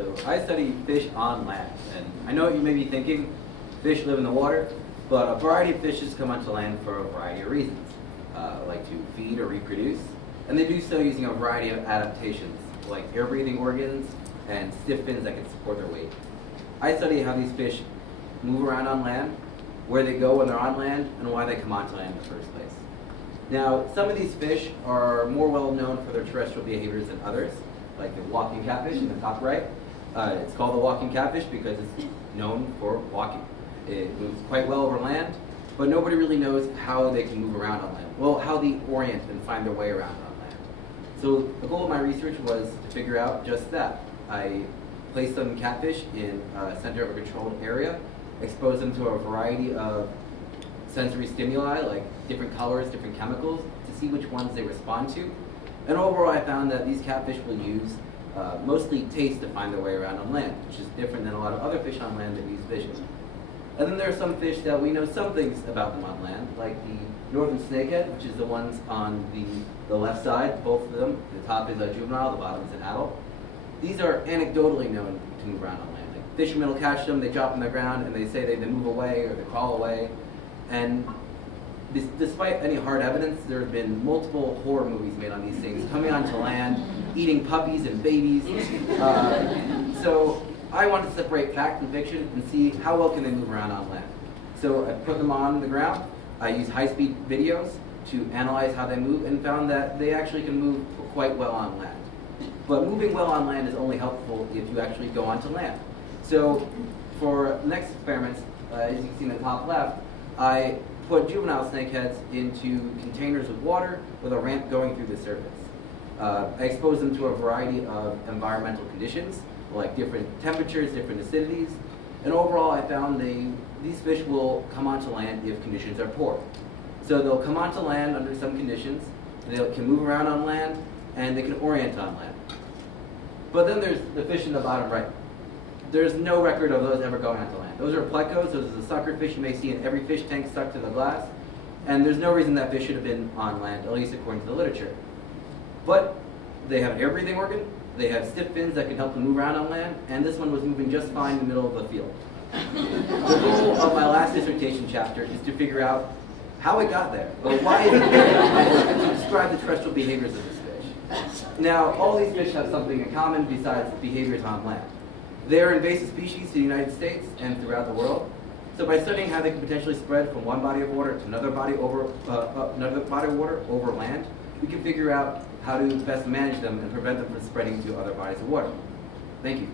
So I study fish on land, and I know what you may be thinking, fish live in the water, but a variety of fishes come onto land for a variety of reasons, like to feed or reproduce, and they do so using a variety of adaptations, like air-breathing organs and stiff fins that can support their weight. I study how these fish move around on land, where they go when they're on land, and why they come onto land in the first place. Now, some of these fish are more well known for their terrestrial behaviors than others, like the walking catfish in the top right. It's called the walking catfish because it's known for walking. It moves quite well over land, but nobody really knows how they can move around on land. Well, how they orient and find their way around on land. So the goal of my research was to figure out just that. I placed some catfish in a center of a controlled area, exposed them to a variety of sensory stimuli like different colors, different chemicals, to see which ones they respond to. And overall I found that these catfish will use mostly taste to find their way around on land, which is different than a lot of other fish on land that use vision. And then there are some fish that we know some things about them on land, like the northern snakehead, which is the ones on the left side, both of them. The top is a juvenile, the bottom is an adult. These are anecdotally known to move around on land. Like fishermen will catch them, they drop on the ground, and they say they move away or they crawl away. And despite any hard evidence, there have been multiple horror movies made on these things, coming onto land, eating puppies and babies. So I wanted to separate fact and fiction and see how well can they move around on land. So I put them on the ground. I used high-speed videos to analyze how they move and found that they actually can move quite well on land. But moving well on land is only helpful if you actually go onto land. So for next experiments, as you can see in the top left, I put juvenile snakeheads into containers of water with a ramp going through the surface. I exposed them to a variety of environmental conditions, like different temperatures, different acidities, and overall I found these fish will come onto land if conditions are poor. So they'll come onto land under some conditions, they can move around on land, and they can orient on land. But then there's the fish in the bottom right. There's no record of those ever going onto land. Those are plecos, those are the sucker fish you may see in every fish tank stuck to the glass, and there's no reason that fish should have been on land, at least according to the literature. But they have an air-breathing organ, they have stiff fins that can help them move around on land, and this one was moving just fine in the middle of the field. The goal of my last dissertation chapter is to figure out how it got there, or why is it there, and to describe the terrestrial behaviors of this fish. Now, all these fish have something in common besides behaviors on land. They are invasive species to the United States and throughout the world. So by studying how they can potentially spread from one body of water to another body of water over land, we can figure out how to best manage them and prevent them from spreading to other bodies of water. Thank you.